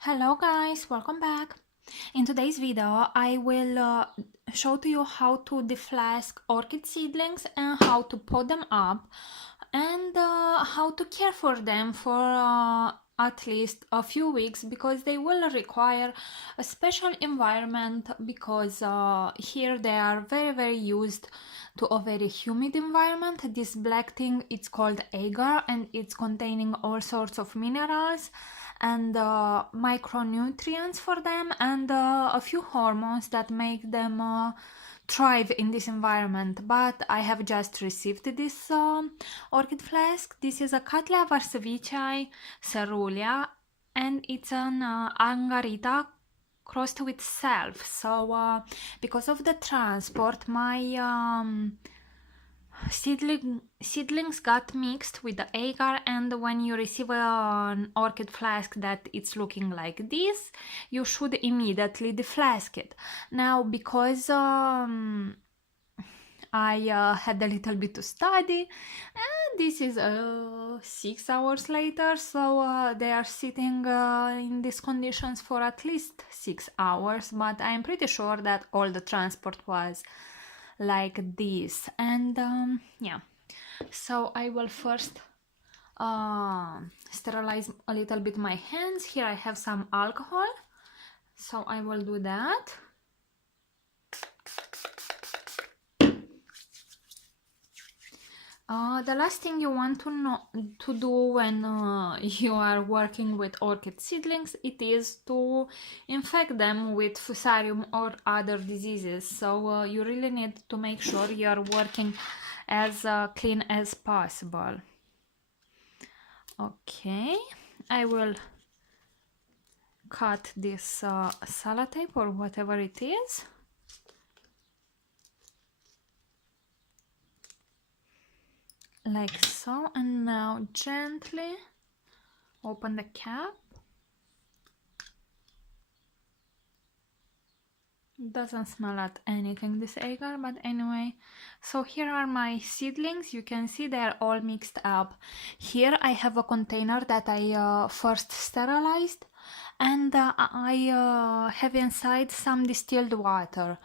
Hello guys, welcome back. In today's video I will show to you how to deflask orchid seedlings and how to pot them up and how to care for them for at least a few weeks because they will require a special environment because here they are very used to a very humid environment. This black thing, it's called agar and it's containing all sorts of minerals and micronutrients for them and a few hormones that make them thrive in this environment. But I have just received this orchid flask. This is a Cattleya varsavicae cerulean and it's an Angarita crossed with self. So because of the transport, my seedlings got mixed with the agar, and when you receive an orchid flask that it's looking like this, you should immediately deflask it. Now because I had a little bit to study and this is 6 hours later, so they are sitting in these conditions for at least 6 hours, but I'm pretty sure that all the transport was like this. And yeah, so I will first sterilize a little bit my hands. Here I have some alcohol, so I will do that. The last thing you want to do when you are working with orchid seedlings, it is to infect them with fusarium or other diseases. So you really need to make sure you are working as clean as possible. Okay, I will cut this sellotape or whatever it is. Like so, and now gently open the cap. Doesn't smell at anything, this agar, but anyway. So here are my seedlings. You can see they are all mixed up. Here I have a container that I first sterilized, and I have inside some distilled water.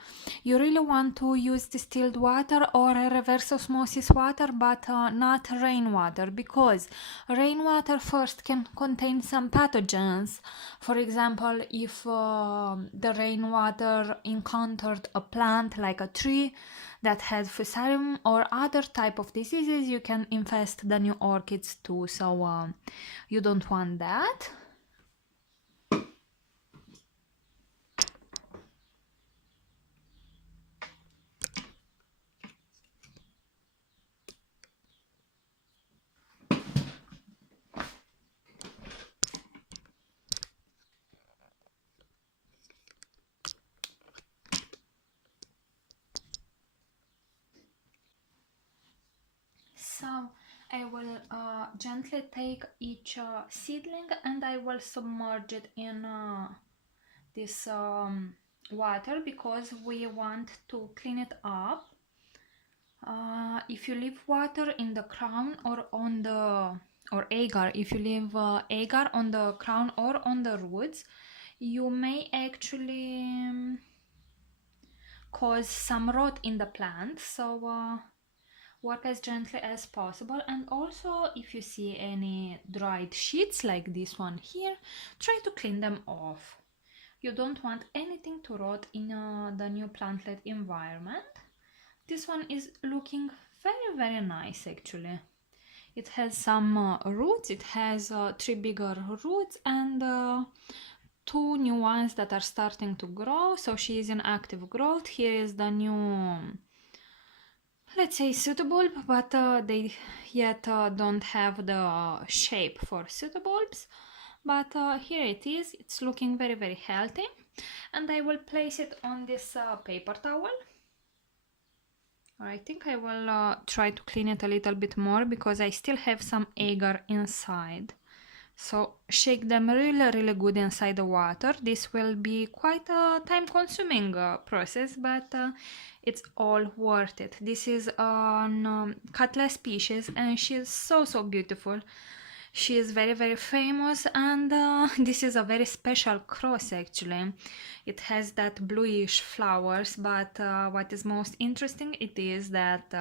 You really want to use distilled water or reverse osmosis water, but not rainwater, because rainwater first can contain some pathogens. For example, if the rainwater encountered a plant like a tree that had fusarium or other type of diseases, you can infest the new orchids too, so you don't want that. So I will gently take each seedling and I will submerge it in this water because we want to clean it up. If you leave water in the crown or on the agar, if you leave agar on the crown or on the roots, you may actually cause some rot in the plant. So work as gently as possible, and also if you see any dried sheets like this one here, try to clean them off. You don't want anything to rot in the new plantlet environment. This one is looking very nice actually. It has some roots, it has 3 bigger roots and 2 new ones that are starting to grow, so she is in active growth. Here is the new, let's say, pseudobulb, but they yet don't have the shape for pseudobulbs. But here it is. It's looking very healthy, and I will place it on this paper towel. I think I will try to clean it a little bit more because I still have some agar inside. So shake them really good inside the water. This will be quite a time-consuming process, but it's all worth it. This is an Cattleya species and she's so beautiful. She is very famous, and this is a very special cross actually. It has that bluish flowers, but what is most interesting it is that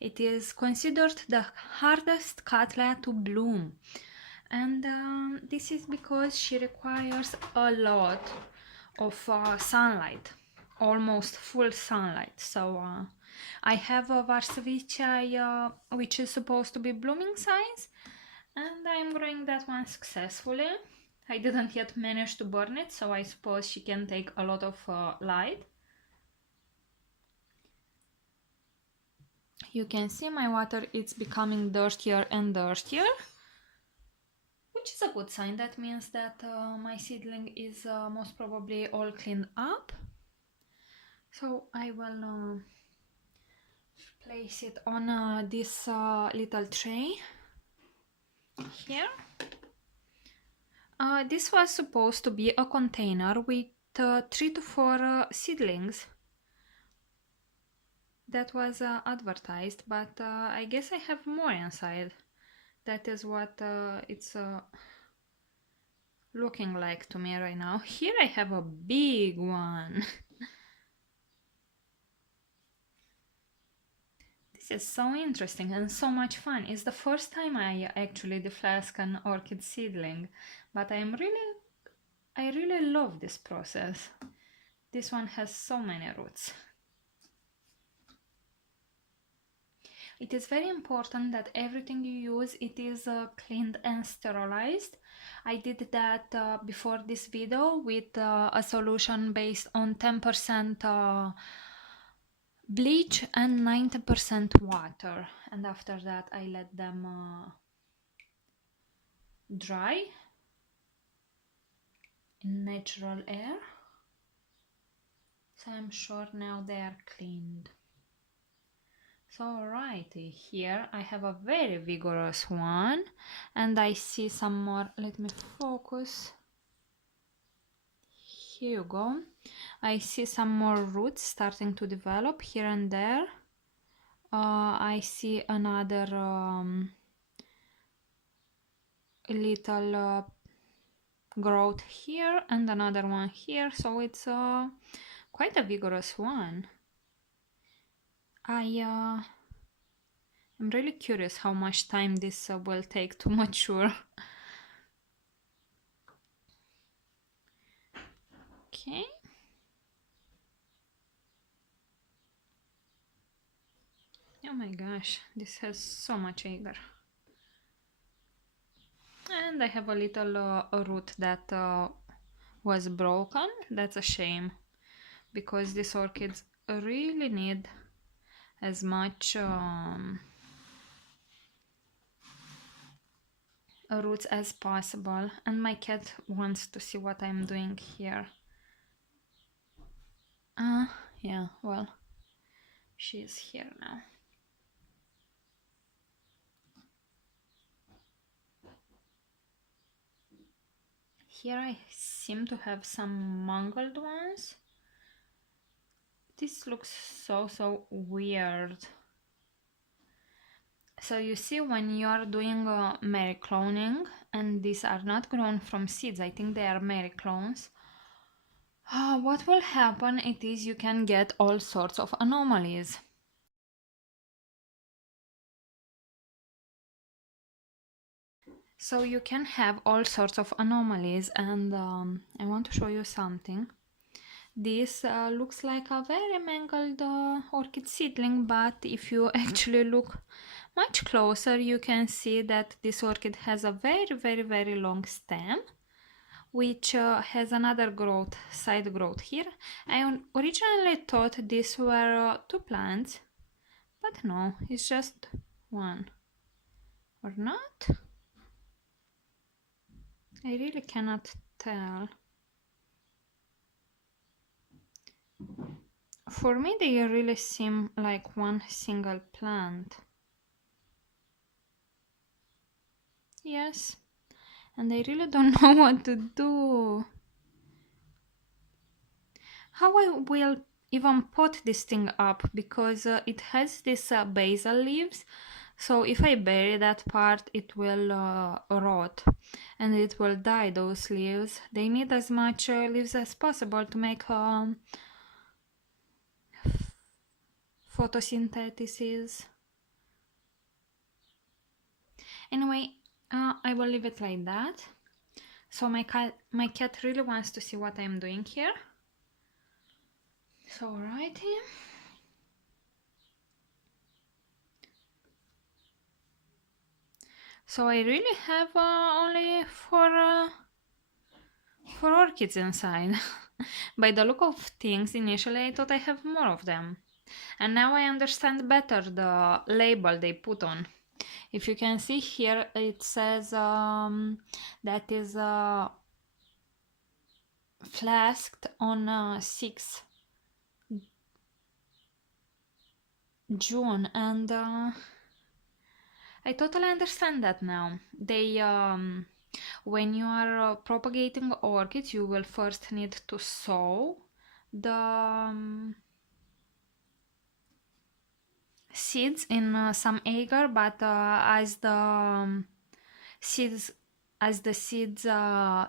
it is considered the hardest cattleya to bloom. And this is because she requires a lot of sunlight, almost full sunlight. So I have a Varsavichai which is supposed to be blooming size, and I'm growing that one successfully. I didn't yet manage to burn it, so I suppose she can take a lot of light. You can see my water, it's becoming dirtier and dirtier, which is a good sign. That means that my seedling is most probably all cleaned up. So I will place it on this little tray here. This was supposed to be a container with 3 to 4 seedlings. That was advertised, but I guess I have more inside. That is what it's looking like to me right now. Here I have a big one. This is so interesting and so much fun. It's the first time I actually deflask an orchid seedling, but I really love this process. This one has so many roots. It is very important that everything you use, it is cleaned and sterilized. I did that before this video with a solution based on 10% bleach and 90% water, and after that I let them dry in natural air. So I'm sure now they are cleaned. So right here I have a very vigorous one, and I see some more. Let me focus. Here you go. I see some more roots starting to develop here and there. I see another little growth here and another one here, so it's quite a vigorous one. I'm really curious how much time this will take to mature. Okay. Oh my gosh, this has so much agar. And I have a little root that was broken. That's a shame, because these orchids really need as much roots as possible. And my cat wants to see what I'm doing here. Yeah, well, she's here now. Here I seem to have some mangled ones. This looks so weird. So you see, when you are doing Mary cloning, and these are not grown from seeds, I think they are Mary clones, what will happen it is you can get all sorts of anomalies. So you can have all sorts of anomalies, and I want to show you something. This looks like a very mangled orchid seedling, but if you actually look much closer, you can see that this orchid has a very long stem, which has another growth, side growth here. I originally thought these were two plants, but no, it's just one. Or not? I really cannot tell. For me, they really seem like one single plant. Yes, and I really don't know what to do. How I will even pot this thing up, because it has these basal leaves, So if I bury that part, it will rot and it will die, those leaves. They need as much leaves as possible to make photosynthesis. Anyway, I will leave it like that. So my cat really wants to see what I'm doing here. So righty. So I really have only four orchids inside. By the look of things, initially I thought I have more of them. And now I understand better the label they put on. If you can see here, it says that is flasked on 6 June, and I totally understand that now. They when you are propagating orchids, you will first need to sow the seeds in some agar, but as the seeds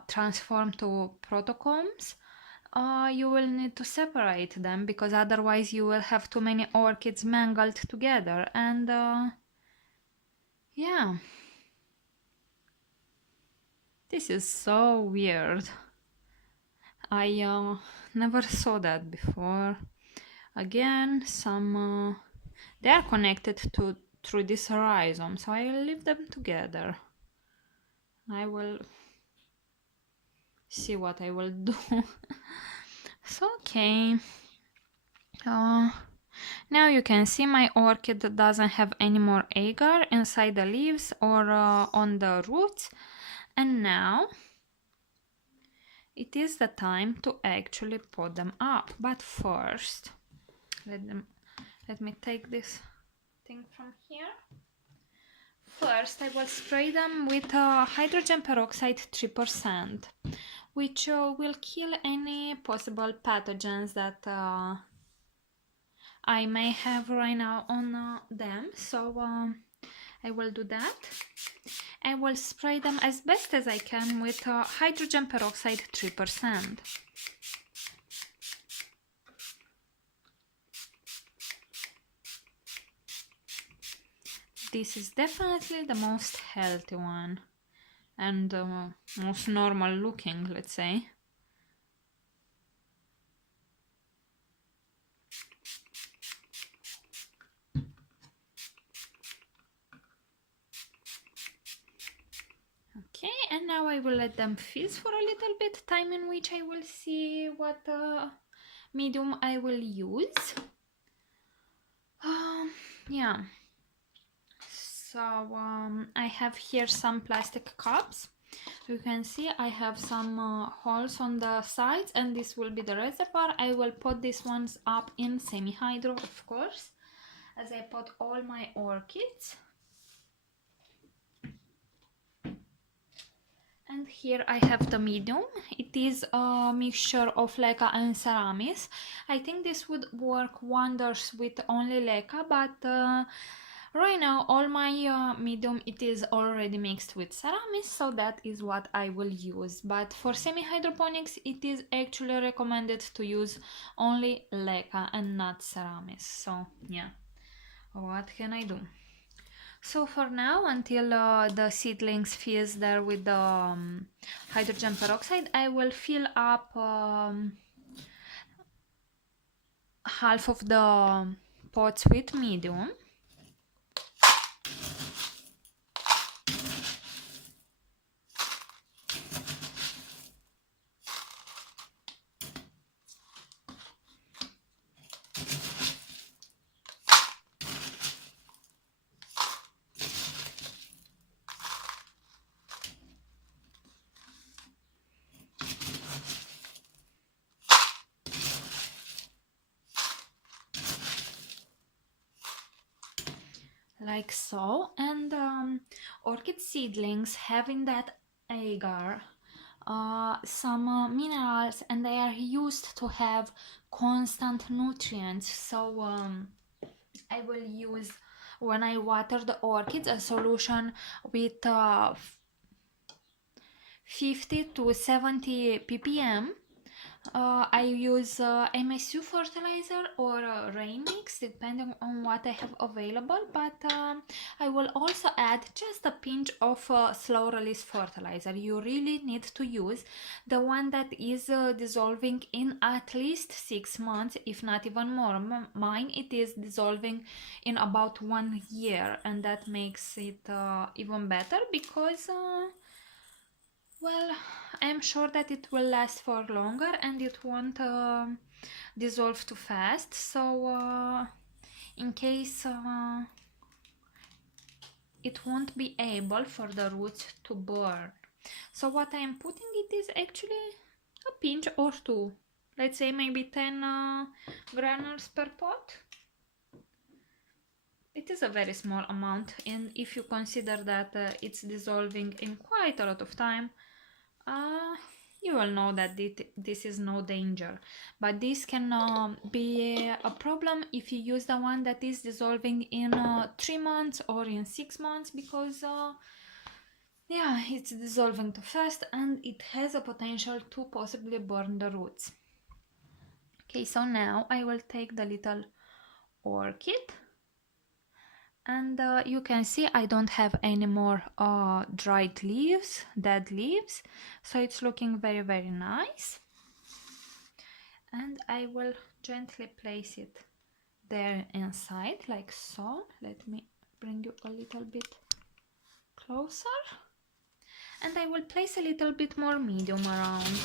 transform to protocombs, you will need to separate them, because otherwise you will have too many orchids mangled together, and yeah, this is so weird. I never saw that before. Again, some they are connected through this rhizome, so I will leave them together. I will see what I will do. So okay, now you can see my orchid doesn't have any more agar inside the leaves or on the roots, and now it is the time to actually pot them up. But first, let me take this thing from here. First, I will spray them with hydrogen peroxide 3%, which will kill any possible pathogens that I may have right now on them. So I will do that. I will spray them as best as I can with hydrogen peroxide 3%. This is definitely the most healthy one and most normal looking, let's say. Okay, and now I will let them fizz for a little bit, time in which I will see what medium I will use. Yeah. So I have here some plastic cups. You can see I have some holes on the sides, and this will be the reservoir. I will put these ones up in semi-hydro, of course, as I put all my orchids. And here I have the medium. It is a mixture of Leca and Seramis. I think this would work wonders with only Leca, but right now all my medium, it is already mixed with Seramis, so that is what I will use. But for semi-hydroponics, it is actually recommended to use only Leca and not Seramis. So yeah, what can I do? So for now, until the seedlings fizz there with the hydrogen peroxide, I will fill up half of the pots with medium. Like so, and orchid seedlings have in that agar some minerals, and they are used to have constant nutrients. So I will use when I water the orchids, a solution with 50 to 70 ppm. I use MSU fertilizer or rain mix depending on what I have available, but I will also add just a pinch of slow release fertilizer. You really need to use the one that is dissolving in at least 6 months, if not even more. Mine, it is dissolving in about 1 year, and that makes it even better because well, I'm sure that it will last for longer and it won't dissolve too fast. So in case it won't be able for the roots to burn. So what I'm putting, it is actually a pinch or two. Let's say maybe 10 granules per pot. It is a very small amount, and if you consider that it's dissolving in quite a lot of time, you will know that this is no danger. But this can be a problem if you use the one that is dissolving in 3 months or in 6 months, because yeah, it's dissolving too fast and it has a potential to possibly burn the roots. Okay, so now I will take the little orchid, and you can see I don't have any more dried leaves, dead leaves, so it's looking very, very nice. And I will gently place it there inside, like so. Let me bring you a little bit closer, and I will place a little bit more medium around.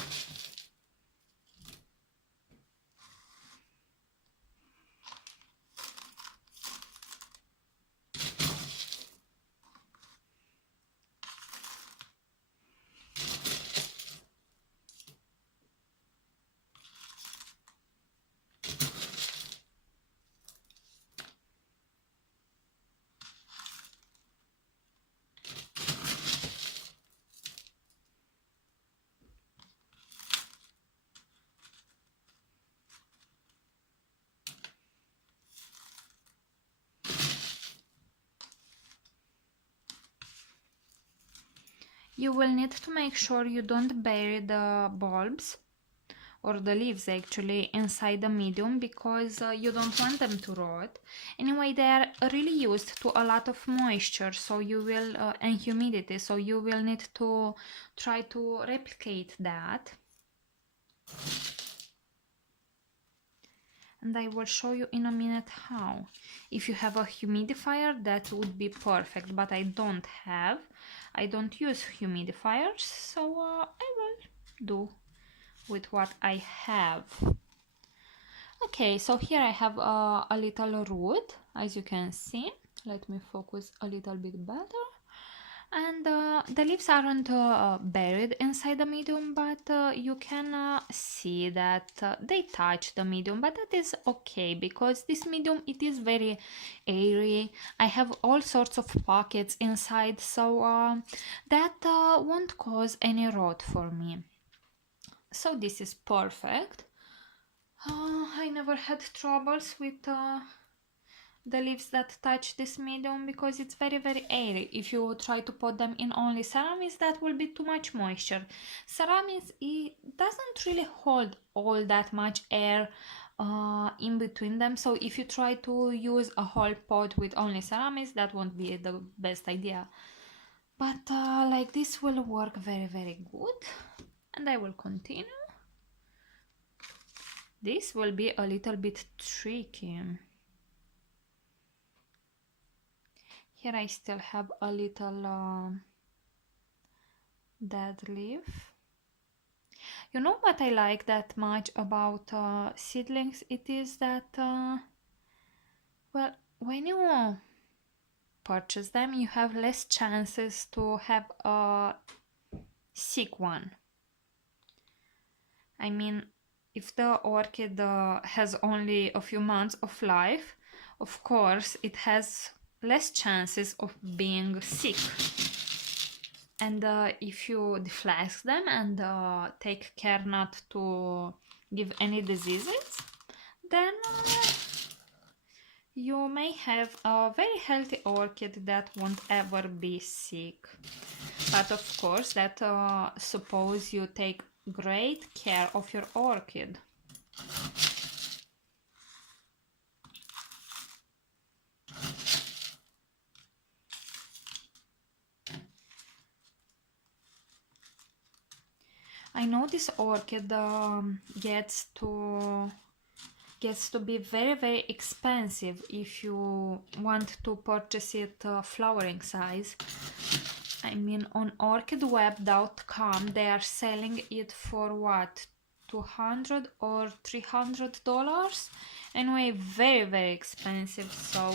You will need to make sure you don't bury the bulbs or the leaves actually inside the medium, because you don't want them to rot. Anyway, they are really used to a lot of moisture, so you will and humidity, so you will need to try to replicate that. And I will show you in a minute how. If you have a humidifier, that would be perfect, but I don't use humidifiers, so I will do with what I have. Okay, so here I have a little root, as you can see. Let me focus a little bit better. And the leaves aren't buried inside the medium, but you can see that they touch the medium, but that is okay, because this medium, it is very airy. I have all sorts of pockets inside, so that won't cause any rot for me. So this is perfect. I never had troubles with the leaves that touch this medium, because it's very, very airy. If you try to put them in only Seramis, that will be too much moisture. Seramis, it doesn't really hold all that much air in between them, so if you try to use a whole pot with only Seramis, that won't be the best idea. But like this will work very, very good. And I will continue. This will be a little bit tricky. Here I still have a little dead leaf. You know what I like that much about seedlings? It is that, well, when you purchase them, you have less chances to have a sick one. I mean, if the orchid has only a few months of life, of course, it has less chances of being sick. And if you deflask them and take care not to give any diseases, then you may have a very healthy orchid that won't ever be sick. But of course, that suppose you take great care of your orchid. I know this orchid gets to be very expensive if you want to purchase it flowering size. I mean, on orchidweb.com they are selling it for what, $200 or $300? Anyway, very expensive. So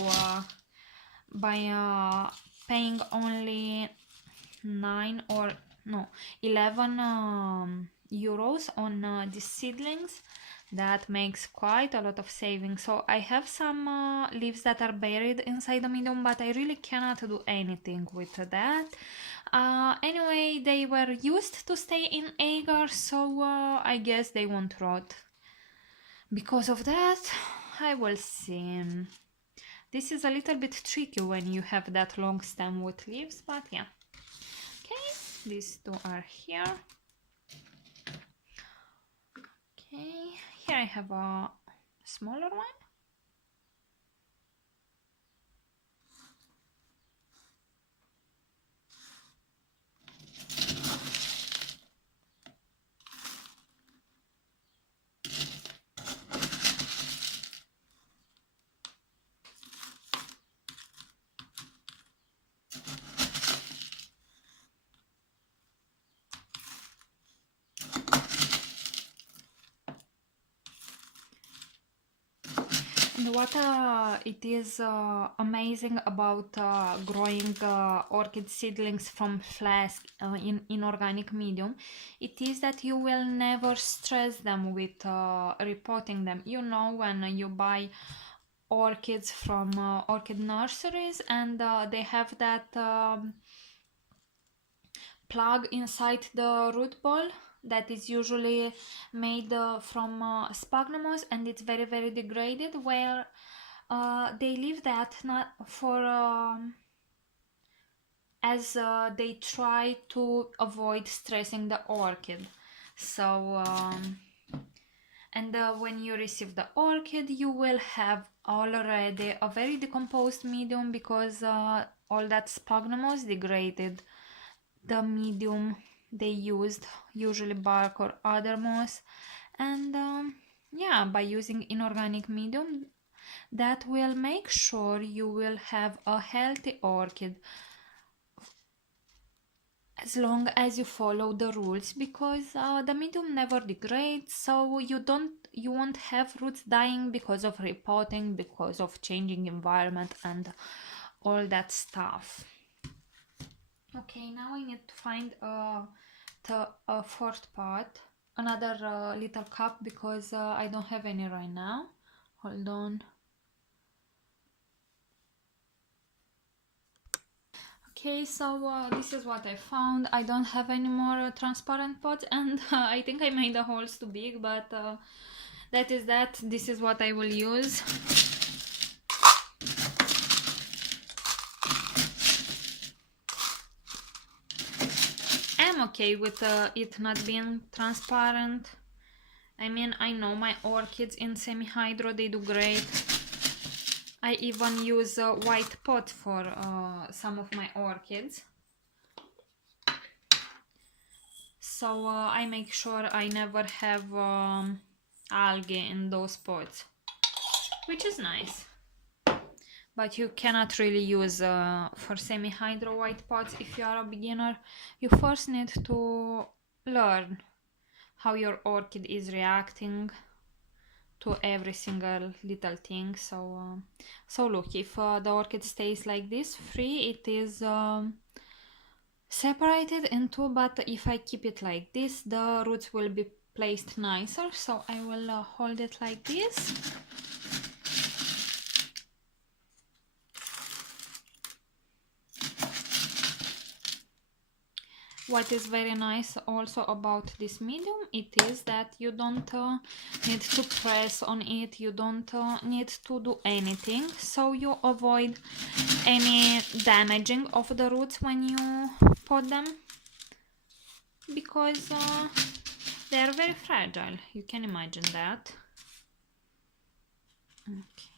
by paying only 11 euros on these seedlings, that makes quite a lot of savings. So I have some leaves that are buried inside the medium, but I really cannot do anything with that. Anyway, they were used to stay in agar, so I guess they won't rot. Because of that, I will see. This is a little bit tricky when you have that long stem with leaves, but yeah. Okay, these two are here. Okay, here I have a smaller one. And what it is amazing about growing orchid seedlings from flask in organic medium, it is that you will never stress them with repotting them. You know, when you buy orchids from orchid nurseries and they have that plug inside the root ball that is usually made from sphagnum, and it's very degraded, where they leave that not for as they try to avoid stressing the orchid. So and when you receive the orchid, you will have already a very decomposed medium, because all that sphagnum degraded the medium they used, usually bark or other moss. And yeah, by using inorganic medium, that will make sure you will have a healthy orchid as long as you follow the rules, because the medium never degrades, so you won't have roots dying because of repotting, because of changing environment and all that stuff. Okay, now I need to find a fourth pot, another little cup, because I don't have any right now. Hold on. Okay, so this is what I found. I don't have any more transparent pots, and I think I made the holes too big, but that is that. This is what I will use. I'm okay with it not being transparent. I mean, I know my orchids in semi-hydro, they do great. I even use a white pot for some of my orchids. So I make sure I never have algae in those pots, which is nice. But you cannot really use for semi-hydro white pots if you are a beginner. You first need to learn how your orchid is reacting to every single little thing. So so look, if the orchid stays like this free, it is separated in two, but if I keep it like this, the roots will be placed nicer. So I will hold it like this. What is very nice also about this medium, it is that you don't need to press on it, you don't need to do anything, so you avoid any damaging of the roots when you pot them, because they are very fragile, you can imagine that. Okay.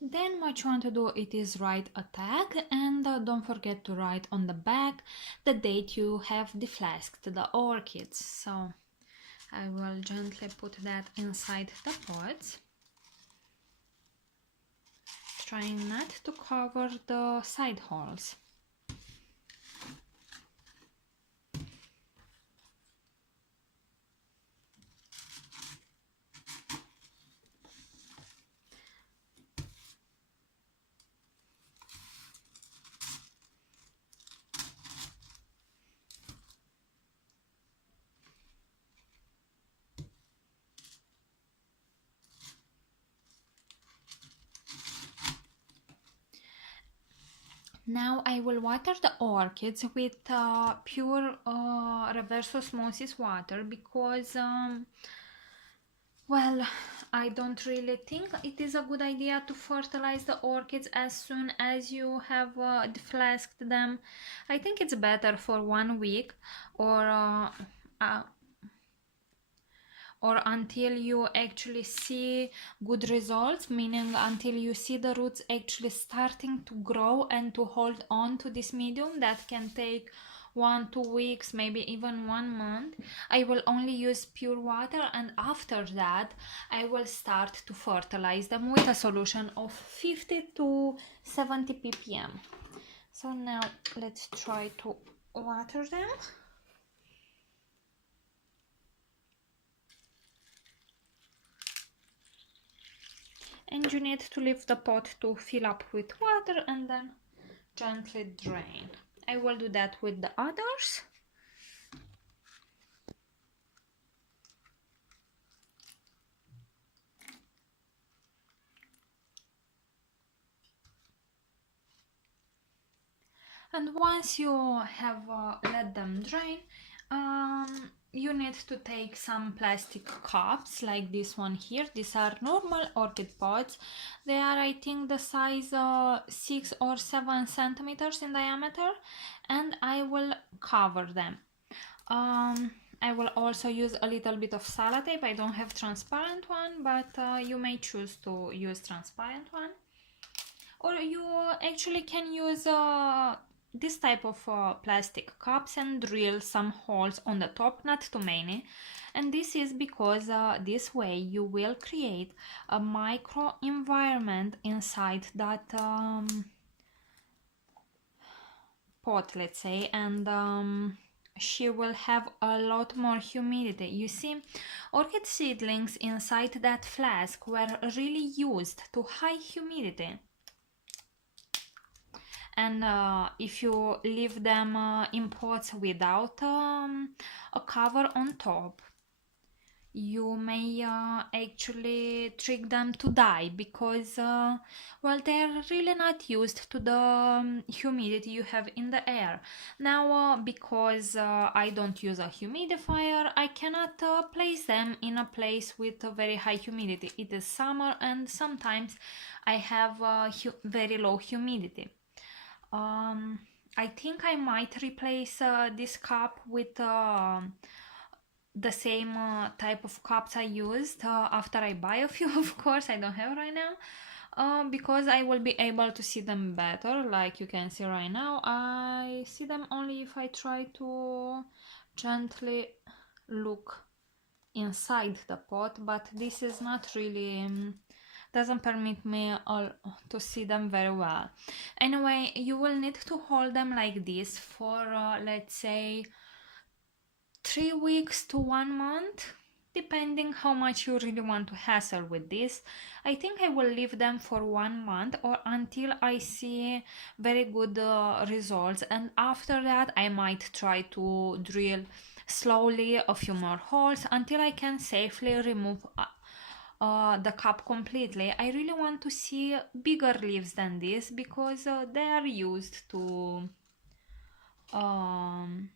Then what you want to do, it is write a tag, and don't forget to write on the back the date you have deflasked the orchids. So I will gently put that inside the pots, trying not to cover the side holes. Now I will water the orchids with pure reverse osmosis water, because well, I don't really think it is a good idea to fertilize the orchids as soon as you have deflasked them. I think it's better for 1 week, or until you actually see good results, meaning until you see the roots actually starting to grow and to hold on to this medium. That can take 1-2 weeks, maybe even 1 month. I will only use pure water, and after that I will start to fertilize them with a solution of 50 to 70 ppm. So now let's try to water them. And you need to leave the pot to fill up with water and then gently drain. I will do that with the others. And once you have let them drain, you need to take some plastic cups like this one here. These are normal orchid pots. They are, I think, the size 6 or 7 centimeters in diameter, and I will cover them. I will also use a little bit of sellotape. I don't have transparent one, but you may choose to use transparent one, or you actually can use this type of plastic cups and drill some holes on the top, not too many. And this is because this way you will create a micro environment inside that pot, let's say, and she will have a lot more humidity. You see, orchid seedlings inside that flask were really used to high humidity. And if you leave them in pots without a cover on top, you may actually trick them to die, because well, they're really not used to the humidity you have in the air. Now because I don't use a humidifier, I cannot place them in a place with a very high humidity. It is summer and sometimes I have very low humidity. I think I might replace this cup with the same type of cups I used after I buy a few. Of course, I don't have right now, because I will be able to see them better. Like you can see right now, I see them only if I try to gently look inside the pot, but this is not really doesn't permit me to see them very well. Anyway, you will need to hold them like this for let's say 3 weeks to 1 month, depending how much you really want to hassle with this. I think I will leave them for 1 month or until I see very good results, and after that I might try to drill slowly a few more holes until I can safely remove the cup completely. I really want to see bigger leaves than this because they are used um,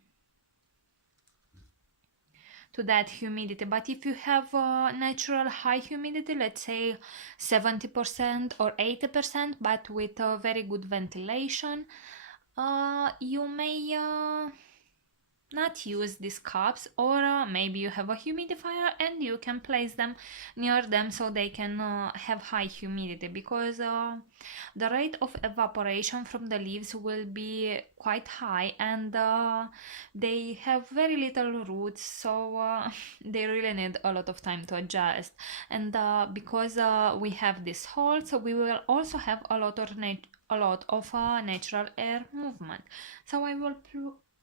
to that humidity. But if you have natural high humidity, let's say 70% or 80%, but with very good ventilation, you may not use these cups, or maybe you have a humidifier and you can place them near them so they can have high humidity, because the rate of evaporation from the leaves will be quite high, and they have very little roots, so they really need a lot of time to adjust. And because we have this hole, so we will also have a lot of natural air movement. So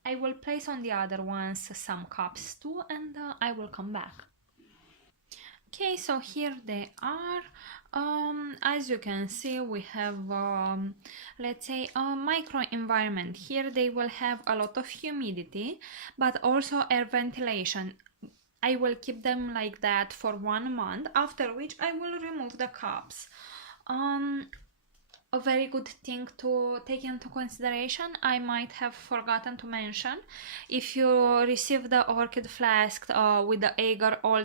I will place on the other ones some cups too, and I will come back. Okay, so here they are. As you can see, we have let's say a microenvironment. Here they will have a lot of humidity, but also air ventilation. I will keep them like that for 1 month, after which I will remove the cups. A very good thing to take into consideration, I might have forgotten to mention, if you receive the orchid flask with the agar all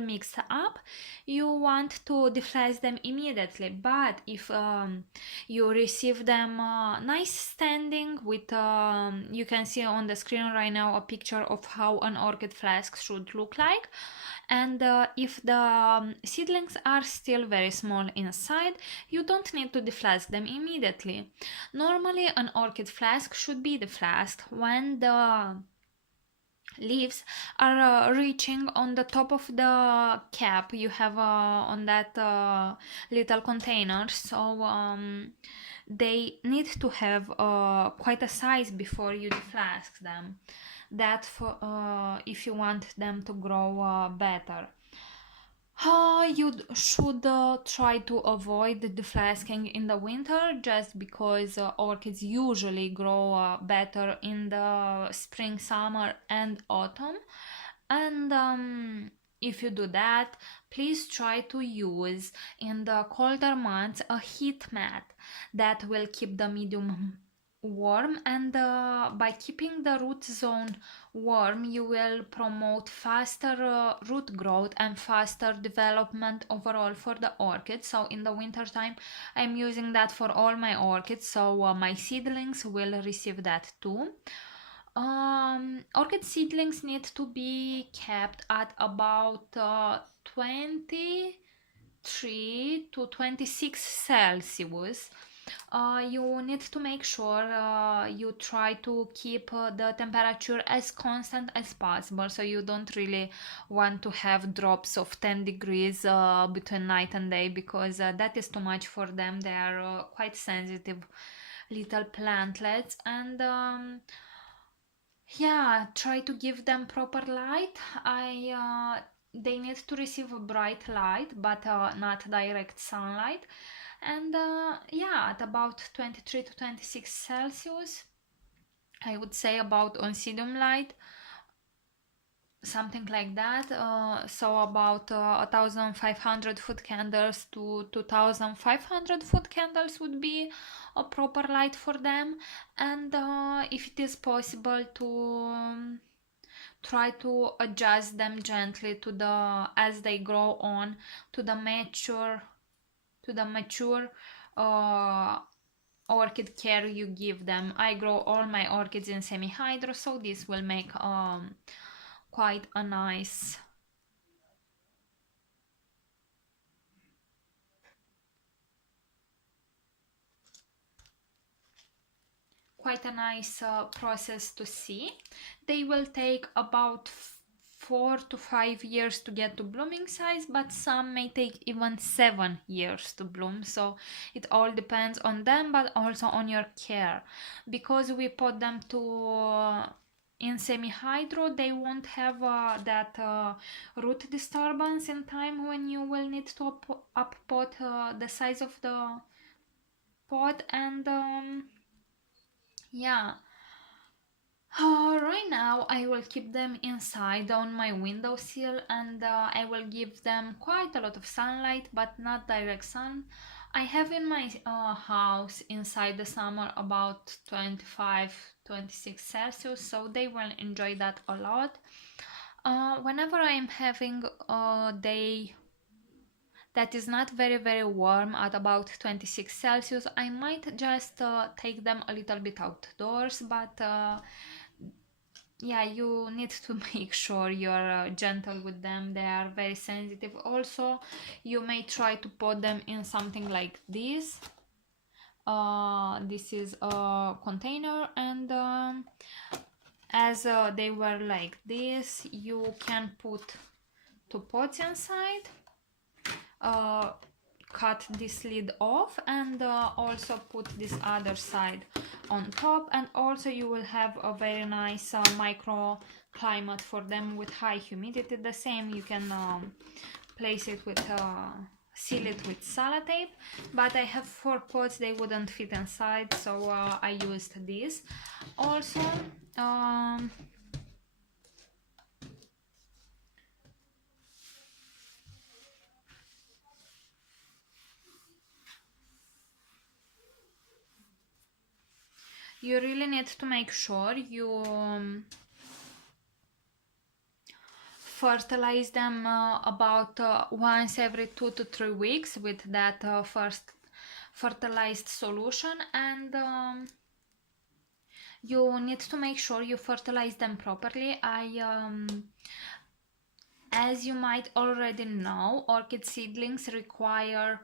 mixed up, you want to deflask them immediately. But if you receive them nice standing with you can see on the screen right now a picture of how an orchid flask should look like. And if the seedlings are still very small inside, you don't need to deflask them immediately. Normally an orchid flask should be deflasked when the leaves are reaching on the top of the cap you have on that little container, so they need to have quite a size before you deflask them. That for if you want them to grow better. You should try to avoid the deflasking in the winter, just because orchids usually grow better in the spring, summer, and autumn. And if you do that, please try to use in the colder months a heat mat that will keep the medium warm, and by keeping the root zone warm you will promote faster root growth and faster development overall for the orchid. So in the winter time I'm using that for all my orchids, so my seedlings will receive that too. Orchid seedlings need to be kept at about 23 to 26 Celsius. You need to make sure you try to keep the temperature as constant as possible, so you don't really want to have drops of 10 degrees between night and day, because that is too much for them. They are quite sensitive little plantlets. And yeah, try to give them proper light. They need to receive a bright light, but not direct sunlight. And yeah, at about 23 to 26 Celsius, I would say, about oncidium light, something like that. So about 1500 foot candles to 2500 foot candles would be a proper light for them. And if it is possible to try to adjust them gently to the as they grow on to the mature orchid care you give them. I grow all my orchids in semi-hydro, so this will make quite a nice quite a nice process to see. They will take about 4 to 5 years to get to blooming size, but some may take even 7 years to bloom, so it all depends on them, but also on your care. Because we put them to in semi-hydro, they won't have that root disturbance in time when you will need to up pot the size of the pot. And yeah, right now I will keep them inside on my windowsill, and I will give them quite a lot of sunlight, but not direct sun. I have in my house inside the summer about 25-26 Celsius, so they will enjoy that a lot. Whenever I am having a day that is not very warm at about 26 Celsius, I might just take them a little bit outdoors, but yeah, you need to make sure you're gentle with them. They are very sensitive. Also, you may try to put them in something like this. This is a container, and as they were like this, you can put 2 pots inside. Cut this lid off, and also put this other side on top, and also you will have a very nice microclimate for them with high humidity. The same, you can place it with seal it with sellotape, but I have 4 pots, they wouldn't fit inside, so I used this. Also you really need to make sure you fertilize them about once every 2 to 3 weeks with that first fertilized solution, and you need to make sure you fertilize them properly. As you might already know, orchid seedlings require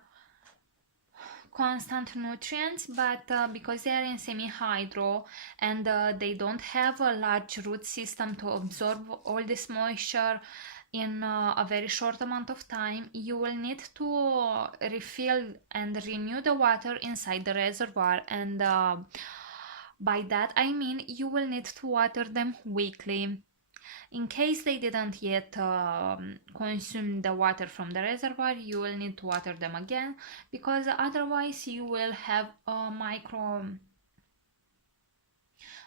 constant nutrients, but because they are in semi-hydro and they don't have a large root system to absorb all this moisture in a very short amount of time, you will need to refill and renew the water inside the reservoir, and by that I mean you will need to water them weekly. In case they didn't yet consume the water from the reservoir, you will need to water them again, because otherwise you will have a micro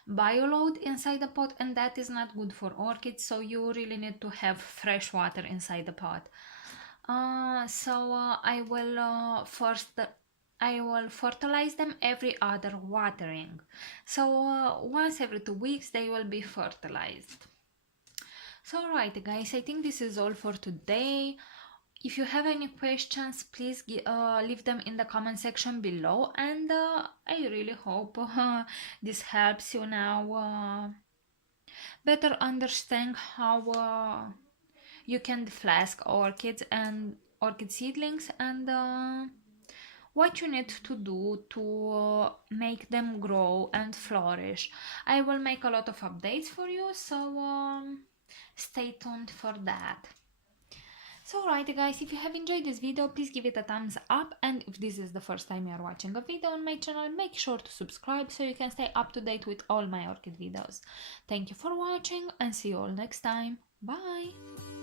bioload inside the pot, and that is not good for orchids, so you really need to have fresh water inside the pot. I will fertilize them every other watering. So once every 2 weeks they will be fertilized. So alright guys, I think this is all for today. If you have any questions, please leave them in the comment section below, and I really hope this helps you now better understand how you can deflask orchids and orchid seedlings, and what you need to do to make them grow and flourish. I will make a lot of updates for you, so stay tuned for that. So alright guys, if you have enjoyed this video, please give it a thumbs up, and if this is the first time you are watching a video on my channel, make sure to subscribe so you can stay up to date with all my orchid videos. Thank you for watching, and see you all next time. Bye!